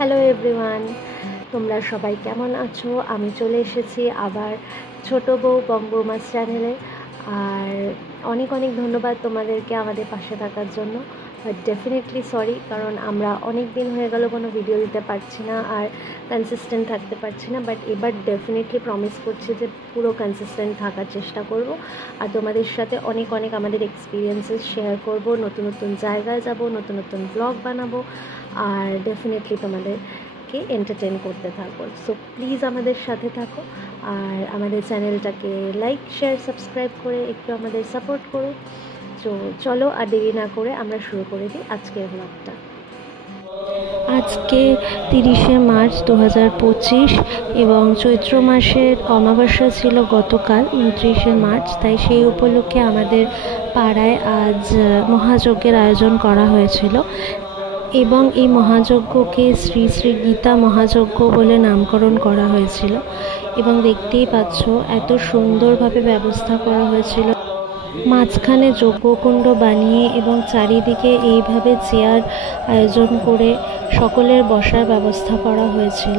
Hello everyone, তোমরা সবাই কেমন আছো? আমি চলে এসেছি আবার ছোট বউ বঙ্গমাস চ্যানেলে। আর অনেক অনেক ধন্যবাদ তোমাদেরকে আমাদের পাশে থাকার জন্য। বাট ডেফিনেটলি সরি, কারণ আমরা অনেক দিন হয়ে গেল কোনো ভিডিও দিতে পারছি না আর কনসিস্টেন্ট থাকতে পারছি না। বাট এবার ডেফিনেটলি প্রমিস করছি যে পুরো কনসিস্টেন্ট থাকার চেষ্টা করব আর তোমাদের সাথে অনেক অনেক আমাদের এক্সপিরিয়েন্সেস শেয়ার করব, নতুন নতুন জায়গায় যাব, নতুন নতুন ব্লগ বানাবো আর ডেফিনেটলি তোমাদেরকে এন্টারটেন করতে থাকবো। সো প্লিজ আমাদের সাথে থাকো আর আমাদের চ্যানেলটাকে লাইক, শেয়ার, সাবস্ক্রাইব করে একটু আমাদের সাপোর্ট করো। তো চলো আর দেরি না করে আমরা শুরু করে দিই আজকের ব্লগটা। আজকে 30শে মার্চ 2025 এবং চৈত্র মাসের অমাবস্যা ছিল গতকাল 29শে মার্চ। তাই সেই উপলক্ষে আমাদের পাড়ায় আজ মহাযজ্ঞের আয়োজন করা হয়েছিল এবং এই মহাযজ্ঞকে শ্রী শ্রী গীতা মহাযজ্ঞ বলে নামকরণ করা হয়েছিল। এবং দেখতেই পাচ্ছ এত সুন্দরভাবে ব্যবস্থা করা হয়েছিল, মাঝখানে যজ্ঞকুণ্ড বানিয়ে এবং চারিদিকে এইভাবে চেয়ার আয়োজন করে সকলের বসার ব্যবস্থা করা হয়েছিল।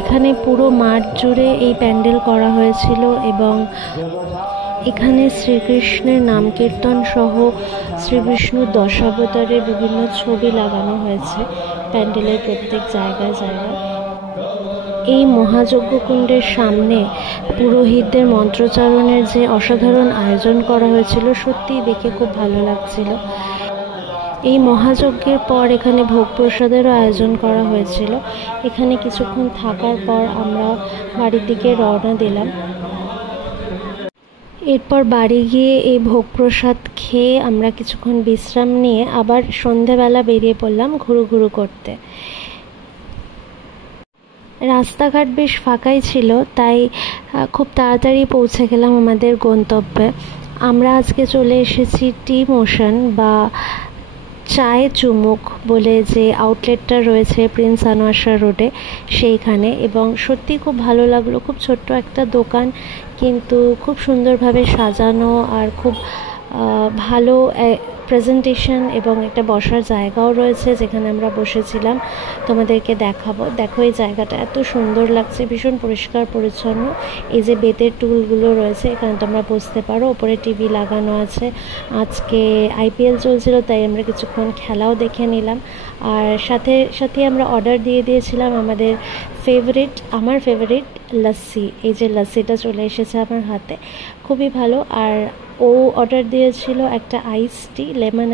এখানে পুরো মাঠ জুড়ে এই প্যান্ডেল করা হয়েছিল এবং এখানে শ্রীকৃষ্ণের নাম কীর্তন সহ শ্রীবিষ্ণুর দশাবতারের বিভিন্ন ছবি লাগানো হয়েছে প্যান্ডেলের প্রত্যেক জায়গায় জায়গায়। এই মহাযজ্ঞ কুণ্ডের সামনে পুরোহিতদের মন্ত্রোচ্চারণের যে অসাধারণ আয়োজন করা হয়েছিল, সত্যিই দেখে খুব ভালো লাগছিল। এই মহাযজ্ঞের পর এখানে ভোগ প্রসাদেরও আয়োজন করা হয়েছিল। এখানে কিছুক্ষণ থাকার পর আমরা বাড়ির দিকে রওনা দিলাম। এরপর বাড়ি গিয়ে এই ভোগ প্রসাদ খেয়ে আমরা কিছুক্ষণ বিশ্রাম নিয়ে আবার সন্ধেবেলা বেরিয়ে পড়লাম ঘুরু করতে। রাস্তাঘাট বেশ ফাঁকাই ছিল, তাই খুব তাড়াতাড়ি পৌঁছে গেলাম আমাদের গন্তব্যে। আমরা আজকে চলে এসেছি টি মোশন বা চায়ে চুমুক বলে যে আউটলেটটা রয়েছে প্রিন্স আনোয়ার শাহ রোডে, সেইখানে। এবং সত্যি খুব ভালো লাগলো। খুব ছোট্ট একটা দোকান, কিন্তু খুব সুন্দরভাবে সাজানো আর খুব ভালো প্রেজেন্টেশন এবং একটা বসার জায়গাও রয়েছে যেখানে আমরা বসেছিলাম। তোমাদেরকে দেখাবো। দেখো এই জায়গাটা এত সুন্দর লাগছে, ভীষণ পরিষ্কার পরিচ্ছন্ন। এই যে বেতের টুলগুলো রয়েছে, এখানে তোমরা বসতে পারো। ওপরে টিভি লাগানো আছে। আজকে IPL চলছিল, তাই আমরা কিছুক্ষণ খেলাও দেখে নিলাম। আর সাথে আমরা অর্ডার দিয়ে দিয়েছিলাম আমাদের আমার ফেভারিট লস্যি। এই যে লস্যিটা চলে এসেছে আমার হাতে, খুবই ভালো। আর ও অর্ডার দিয়েছিল একটা আইস টি লেমন